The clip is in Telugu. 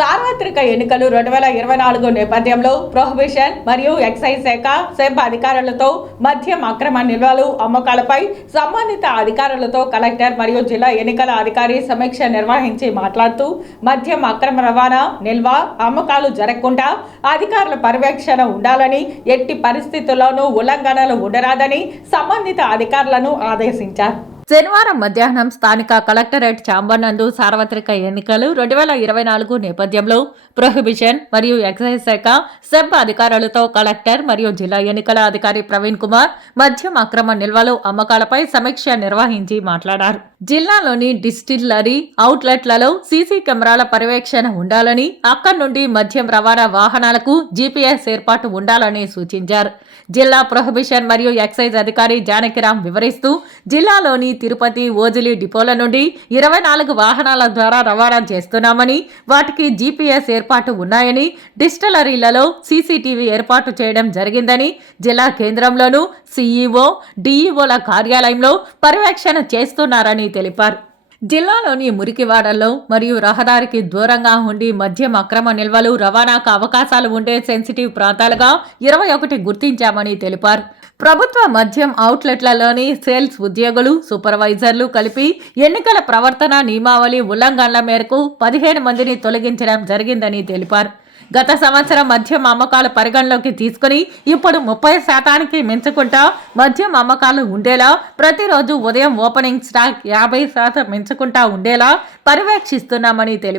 సార్వత్రిక ఎన్నికలు 2024 నేపథ్యంలో ప్రొహిబిషన్ మరియు ఎక్సైజ్ శాఖ సెబ్ అధికారులతో మద్యం అక్రమ నిల్వలు అమ్మకాలపై సంబంధిత అధికారులతో కలెక్టర్ మరియు జిల్లా ఎన్నికల అధికారి సమీక్ష నిర్వహించి మాట్లాడుతూ మద్యం అక్రమ రవాణా నిల్వ అమ్మకాలు జరగకుండా అధికారుల పర్యవేక్షణ ఉండాలని, ఎట్టి పరిస్థితుల్లోనూ ఉల్లంఘనలు ఉండరాదని సంబంధిత అధికారులను ఆదేశించారు. శనివారం మధ్యాహ్నం స్థానిక కలెక్టరేట్ ఛాంబర్ నందు సార్వత్రిక ఎన్నికలు 2024 నేపథ్యంలో ప్రొహిబిషన్ మరియు ఎక్సైజ్ శాఖ సెబ్ అధికారులతో కలెక్టర్ మరియు జిల్లా ఎన్నికల అధికారి ప్రవీణ్ కుమార్ మద్యం అక్రమ నిల్వలు అమ్మకాలపై సమీక్ష నిర్వహించి మాట్లాడారు. జిల్లాలోని డిస్టిల్లరీ అవుట్లెట్లలో సీసీ కెమెరాల పర్యవేక్షణ ఉండాలని, అక్కడి నుండి మద్యం రవాణా వాహనాలకు జీపీఎస్ ఏర్పాటు ఉండాలని సూచించారు. జిల్లా ప్రొహిబిషన్ మరియు ఎక్సైజ్ అధికారి జానకిరామ్ వివరిస్తూ, జిల్లాలోని తిరుపతి, ఓజిలి డిపోల నుండి 24 వాహనాల ద్వారా రవాణా చేస్తున్నామని, వాటికి జీపీఎస్ ఏర్పాటు ఉన్నాయని, డిస్టిలరీలలో సీసీటీవీ ఏర్పాటు చేయడం జరిగిందని, జిల్లా కేంద్రంలోనూ సీఈఓ, డీఈఓల కార్యాలయంలో పర్యవేక్షణ చేస్తున్నారని తెలిపారు. జిల్లాలోని మురికివాడల్లో మరియు రహదారికి దూరంగా ఉండి మద్యం అక్రమ నిల్వలు రవాణాకు అవకాశాలు ఉండే సెన్సిటివ్ ప్రాంతాలుగా 21 గుర్తించామని తెలిపారు. ప్రభుత్వ మద్యం అవుట్లెట్లలోని సేల్స్ ఉద్యోగులు, సూపర్వైజర్లు కలిపి ఎన్నికల ప్రవర్తన నియమావళి ఉల్లంఘనల మేరకు 15 మందిని తొలగించడం జరిగిందని తెలిపారు. గత సంవత్సరం మద్యం అమ్మకాలు పరిగణలోకి తీసుకుని ఇప్పుడు 30% మించకుండా మద్యం అమ్మకాలు ఉండేలా, ప్రతిరోజు ఉదయం ఓపెనింగ్ స్టాక్ 50% మించకుండా ఉండేలా పర్యవేక్షిస్తున్నామని తెలిపారు.